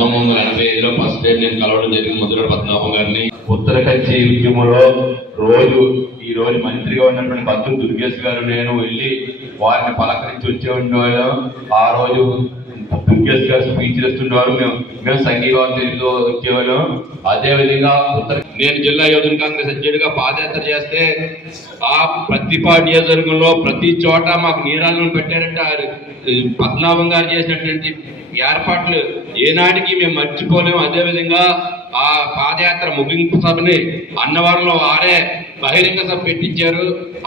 1985లో first time నేను కలవడం జరిగింది ముద్రగడ పద్మనాభం గారిని. ఉత్తర కచ్చి ఉద్యమంలో ఈ రోజు మంత్రిగా ఉన్నటువంటి బత్తు దుర్గేష్ గారు నేను వెళ్ళి వారిని పలకరించి వచ్చే ఉండేవాళ్ళం. ఆ రోజు దుర్గేష్ గారు స్పీచ్ చేస్తుండేవారు, మేము సంఘీభావంతో వచ్చేవాళ్ళం. అదే విధంగా నేను జిల్లా యువజన కాంగ్రెస్ అధ్యక్షుడిగా పాదయాత్ర చేస్తే ఆ ప్రతిపాడు నియోజకవర్గంలో ప్రతి చోట మాకు నీరాలను పెట్టారంటే పద్మనాభం గారు చేసినటువంటి ఏర్పాట్లు ఏనాటికి మేము మర్చిపోలేము. అదేవిధంగా ఆ పాదయాత్ర ముగింపు సభని అన్నవరంలో వారే బహిరంగ సభ పెట్టించారు.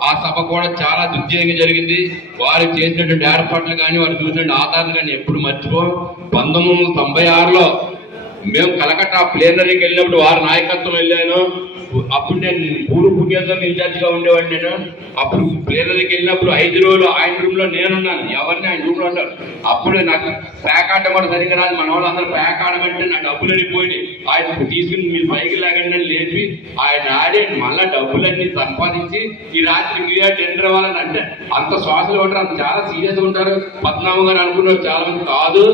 ఆ సభ కూడా చాలా దిగ్విజయంగా జరిగింది. వారు చేసినటువంటి ఏర్పాట్లు కానీ వారు చూసినటువంటి ఆధారాలు కానీ ఎప్పుడు మర్చిపో. 1996లో మేము కలకట్టా ప్లేనరీకి వెళ్ళినప్పుడు వారి నాయకత్వం వెళ్ళాను. అప్పుడు నేను ఊరు పుణ్యత్వం ఇన్ఛార్జిగా ఉండేవాడిని. నేను అప్పుడు ప్లేనరీకి వెళ్ళినప్పుడు 5 రోజులు ఆయన రూమ్ లో నేనున్నాను, ఎవరిని ఆయన రూమ్ లో ఉంటాను. అప్పుడు నాకు ప్యాక్ ఆడటం కూడా సరిగ్గా రాదు. మన వాళ్ళు అందరూ ప్యాక్ ఆడమంటే నా డబ్బులు వెళ్ళిపోయి ఆయన తీసుకుని మీరు పైకి లాగండి లేపి ఆయన ఆడి మళ్ళా డబ్బులన్నీ సంపాదించి ఈ రాత్రి మీడియా టెండర్ అవ్వాలని అంటే అంత శ్వాసలు ఉంటారు, అంత చాలా సీరియస్గా ఉంటారు. పద్మనాభం గారు అనుకున్నారు చాలా మంది కాదు.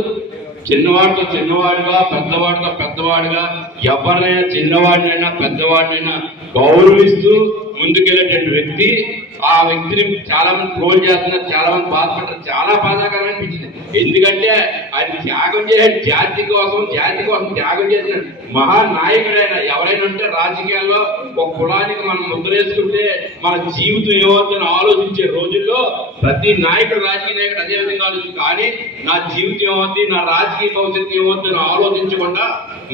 చిన్నవాడితో చిన్నవాడుగా, పెద్దవాడితో పెద్దవాడుగా, ఎవరినైనా చిన్నవాడినైనా పెద్దవాడినైనా గౌరవిస్తూ ముందుకెళ్ళేటువంటి వ్యక్తి. ఆ వ్యక్తిని చాలా మంది ట్రోల్ చేస్తున్నారు, చాలా మంది బాధపడతారు. చాలా బాధాకరం అనిపించింది. ఎందుకంటే ఆయన త్యాగం చేయాలి, జాతి కోసం త్యాగం చేసిన మహానాయకుడైనా ఎవరైనా ఉంటే రాజకీయాల్లో ఒక కులానికి మనం ముద్రేసుకుంటే మన జీవితం ఏమవుతుందని ఆలోచించే రోజుల్లో ప్రతి నాయకుడు, రాజకీయ నాయకుడు అదే విధంగా ఆలోచించి, కానీ నా జీవితం ఏమవుతుంది, నా రాజకీయ భవిష్యత్తు ఏమవుతుందని ఆలోచించకుండా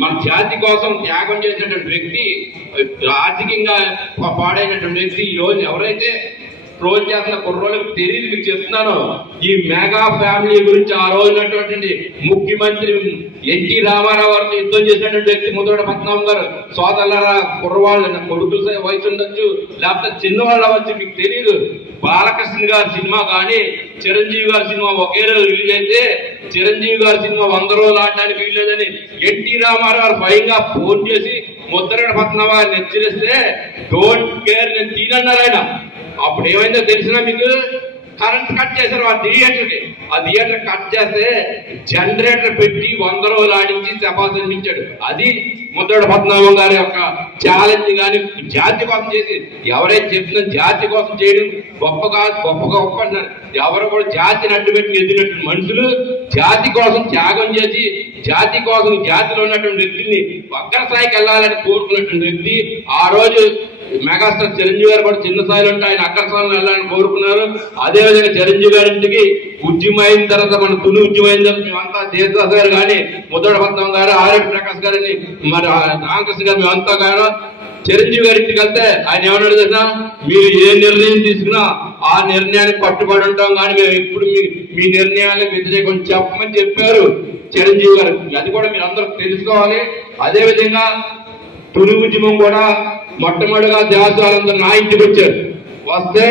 మన జాతి కోసం త్యాగం చేసినటువంటి వ్యక్తి, ఆర్థికంగా పాడైనటువంటి వ్యక్తి. ఈ రోజు ఎవరైతే ట్రోల్ చేస్తున్న కుర్రోళ్ళకి తెలియదు, మీకు చెప్తున్నాను. ఈ మెగా ఫ్యామిలీ గురించి ఆ రోజునటువంటి ముఖ్యమంత్రి ఎన్టీ రామారావు గారితో యుద్ధం చేసినటువంటి వ్యక్తి ముద్రగడ పద్మనాభం గారు. సోదరులారా, కుర్రవాళ్ళు కొడుకుల వయసు ఉండొచ్చు, లేకపోతే చిన్నవాళ్ళు అవ్వచ్చు, మీకు తెలియదు. బాలకృష్ణ గారి సినిమా కానీ చిరంజీవి గారి సినిమా ఒకే రోజు రిలీజ్ అయితే చిరంజీవి గారి సినిమా 100 రోజులు ఆడడానికి వీల్లేదని ఎన్టీ రామారావు గారు స్వయంగా ఫోన్ చేసి ముద్రగడ పద్మనాభం గారిని హెచ్చరిస్తే డోంట్ కేర్ నేను తీనన్నారు ఆయన. అప్పుడు ఏమైందో తెలిసినా మీకు, కరెంట్ కట్ చేశారు ఆ థియేటర్కి. ఆ థియేటర్ కట్ చేస్తే జనరేటర్ పెట్టి 100 రోజులు ఆడించి శపాస్ అనిపించాడు. అది ముద్రగడ పద్మనాభం గారి యొక్క ఛాలెంజ్. కానీ జాతి కోసం చేసి ఎవరైతే చెప్తున్నా జాతి కోసం చేయడం గొప్ప కాదు, గొప్ప అన్నారు. ఎవరు కూడా జాతిని అడ్డుపెట్టి ఎదిగినటువంటి మనుషులు జాతి కోసం త్యాగం చేసి జాతి కోసం జాతిలో ఉన్నటువంటి వ్యక్తిని అగ్రస్థాయికి వెళ్ళాలని కోరుకున్నటువంటి వ్యక్తి. ఆ రోజు మెగాస్టార్ చిరంజీవి గారు కూడా చిన్న స్థాయిలో ఉంటే ఆయన అగ్రస్థాయిలో వెళ్ళాలని కోరుకున్నారు. అదేవిధంగా చిరంజీవి గారింటికి ఉద్యమం అయిన తర్వాత, మన తుని ఉద్యమం అయిన తర్వాత మేమంతా దేశదాస్ గారు కానీ, ముద్రగడ పద్మనాభం గారు, ఆర్ఎడ్ ప్రకాష్ గారిని, మరి రామకృష్ణ గారు, మేమంతా గారు చిరంజీవి గారి ఇంటికి వెళ్తే ఆయన ఏమన్నాడు తెలుసా, మీరు ఏ నిర్ణయం తీసుకున్నా ఆ నిర్ణయానికి కట్టుబడి ఉంటాం, కానీ మేము ఎప్పుడు మీ నిర్ణయాలకు వ్యతిరేకం చెప్పమని చెప్పారు చిరంజీవి గారు. అది కూడా మీరు అందరూ తెలుసుకోవాలి. అదేవిధంగా తుని ఉద్యమం కూడా మొట్టమొదటిగా దేశాలందరూ నా ఇంటికి వచ్చారు. వస్తే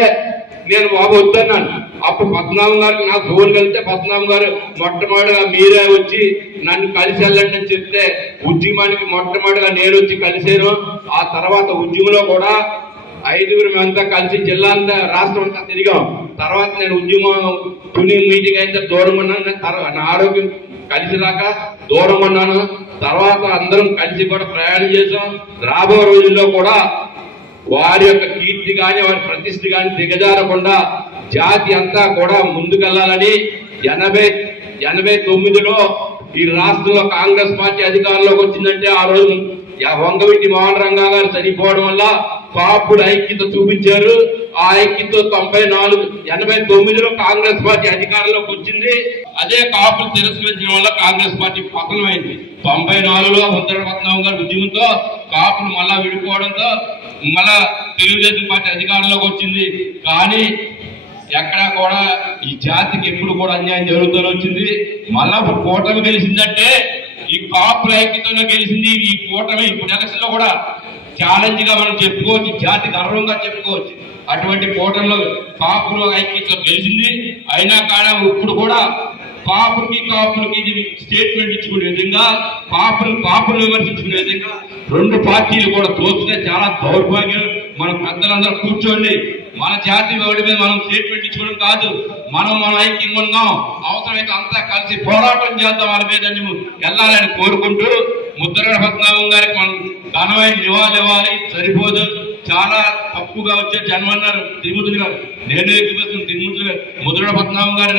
నేను బాబు వద్దన్నాను. అప్పుడు పద్మనాభం గారికి నాకు ఫోన్ కలిస్తే పద్మనాభం గారు మొట్టమొదటిగా మీరే వచ్చి నన్ను కలిసి వెళ్ళండి అని చెప్తే ఉద్యమానికి మొట్టమొదటిగా నేను వచ్చి కలిసాను. ఆ తర్వాత ఉద్యమంలో కూడా 5గురు మేమంతా కలిసి జిల్లా అంతా, రాష్ట్రం అంతా తిరిగాం. తర్వాత నేను ఉద్యమం తుని మీటింగ్ అయితే దూరం ఉన్నాను, నా ఆరోగ్యం కలిసి రాక దూరం ఉన్నాను. తర్వాత అందరం కలిసి కూడా ప్రయాణం చేసాం. రాబో రోజుల్లో కూడా వారి యొక్క కీర్తి కానీ వారి ప్రతిష్ఠ కానీ దిగజారకుండా జాతి అంతా కూడా ముందుకెళ్లాలని 89లో ఈ రాష్ట్రంలో కాంగ్రెస్ పార్టీ అధికారంలోకి వచ్చిందంటే ఆ రోజు వంగవీటి మోహన్ రంగా గారు చనిపోవడం వల్ల కాపులు ఐక్యత చూపించారు. ఆ ఐక్యత 89లో కాంగ్రెస్ పార్టీ అధికారంలోకి వచ్చింది. అదే కాపులు తిరస్కరించడం వల్ల కాంగ్రెస్ పార్టీ పతనమైంది. 94లో ముద్రగడ పద్మనాభం గారి ఉద్యమంతో కాపులు మళ్ళా విడిపోవడంతో మళ్ళా తెలుగుదేశం పార్టీ అధికారంలోకి వచ్చింది. కానీ ఎక్కడా కూడా ఈ జాతికి ఎప్పుడు కూడా అన్యాయం జరుగుతూనే వచ్చింది. మళ్ళా ఇప్పుడు కూటమి గెలిచిందంటే ఈ కాపుల ఐక్యతలో గెలిచింది ఈ కూటమి. ఇప్పుడు ఎలక్షన్ లో కూడా ఛాలెంజ్ గా మనం చెప్పుకోవచ్చు, జాతి గర్వంగా చెప్పుకోవచ్చు. అటువంటి కూటమిలో కాపుల ఐక్యతలో గెలిచింది. అయినా కానీ ఇప్పుడు కూడా కాపులకి స్టేట్మెంట్ ఇచ్చుకునే విధంగా, కాపులు విమర్శించుకునే విధంగా 2 పార్టీలు కూడా తోచునే చాలా దౌర్భాగ్యం. మన పెద్దలందరూ కూర్చోండి, మన జాతి ఓడి మీద మనం స్టేట్మెంట్ ఇచ్చుకోవడం కాదు, మనం ఐక్యంగా ఉన్నాం, అవసరమైతే అంతా కలిసి పోరాటం చేద్దాం వాళ్ళ మీద వెళ్ళాలని కోరుకుంటూ ముద్రగడ పద్మనాభం గారికి మనం ఘనమైన నివాళులు ఇవ్వాలి. సరిపోదు, చాలా తప్పుగా వచ్చే జన్మన్నారు తిరుమతులు గారు. నేను ఎక్కిపోతుంది తిరుమతులు గారు. ముద్రగడ పద్మనాభం గారి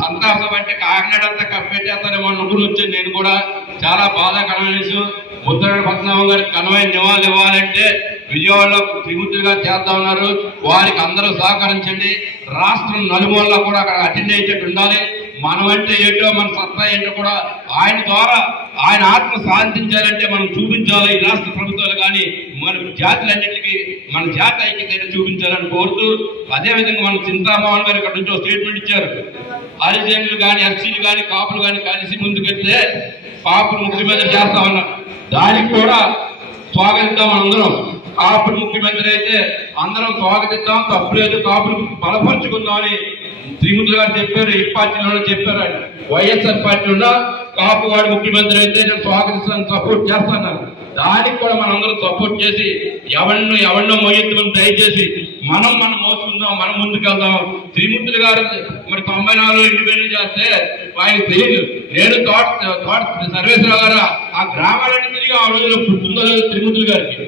సంతాప సభ అంటే కాకినాడ అంతా కప్పెట్టేస్తారేమో అనుకుని వచ్చాను నేను కూడా. చాలా బాధాకరమైన విషయం. ముద్రగడ పద్మనాభం గారికి ఘనమైన నివాళులు ఇవ్వాలంటే విజయవాడలో త్రిమూర్తులు గారు చేస్తా ఉన్నారు. వారికి అందరూ సహకరించండి. రాష్ట్రం నలుమూలలో కూడా అక్కడ అటెండ్ అయ్యేటట్టు ఉండాలి. మనం అంటే ఏంటో, మన సత్తా ఏంటో కూడా ఆయన ద్వారా ఆయన ఆత్మ సాధించాలంటే మనం చూపించాలి. ఈ రాష్ట్ర ప్రభుత్వాలు కానీ మన జాతులన్నింటికి మన జాతి ఐక్యత చూపించాలని కోరుతూ, అదేవిధంగా మన చింతామోహన్ గారు ఇక్కడ నుంచి స్టేట్మెంట్ ఇచ్చారు. హరిజనులు కానీ ఎస్సీలు కానీ కాపులు కానీ కలిసి ముందుకెళ్తే కాపులు ముఖ్యమంత్రి చేస్తా ఉన్నారు. దానికి కూడా స్వాగతిద్దాం అందరం. కాపులు ముఖ్యమంత్రి అయితే అందరం స్వాగతిద్దాం, తప్పులేదు, కాపులు బలపరుచుకుందామని శ్రీమూర్తులు గారు చెప్పారు. ఈ పార్టీలో చెప్పారు. వైఎస్ఆర్ పార్టీలో కాపు వాడు ముఖ్యమంత్రి అయితే నేను స్వాగతిస్తాను, సపోర్ట్ చేస్తాను. దానికి కూడా మనం అందరం సపోర్ట్ చేసి ఎవరినో మోయెత్తుకుని దయచేసి మనం మోసుకుందాం, మనం ముందుకెళ్దాం. శ్రీమూర్తులు గారు మరి 94 ఇండిపెండెంట్ చేస్తే ఆయన తెలియదు. నేను తోట సర్వేశ్వరరావు గారు ఆ గ్రామాలన్నీ తిరిగి ఆ రోజుల్లో పుట్టిందో త్రిమూర్తులు గారికి.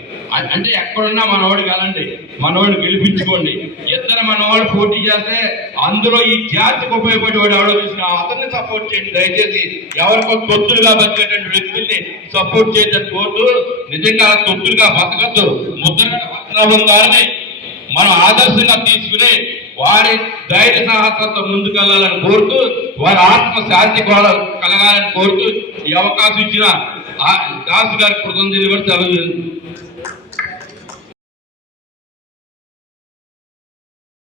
అంటే ఎక్కడున్నా మనవాడు కాదండి, మనవాడు గెలిపించుకోండి. ఇద్దరు మనవాడు పోటీ చేస్తే అందులో ఈ జాతికి ఉపయోగపడేవాడు ఎవడో చూసిన అతన్ని సపోర్ట్ చేయండి దయచేసి. ఎవరికో తొత్తులుగా బతికేటువంటి వ్యక్తుల్ని సపోర్ట్ చేయడానికి కోరుతూ, నిజంగా తొత్తులుగా బతకద్దు. ముద్రగడ పద్మనాభం గారిని మనం ఆదర్శంగా తీసుకుని వారి ధైర్య సాహసాలతో ముందుకెళ్లాలని కోరుతూ, వారి ఆత్మ శాంతి కూడా కలగాలని కోరుతూ ఈ అవకాశం ఇచ్చిన దాసు గారికి కృతజ్ఞతలు.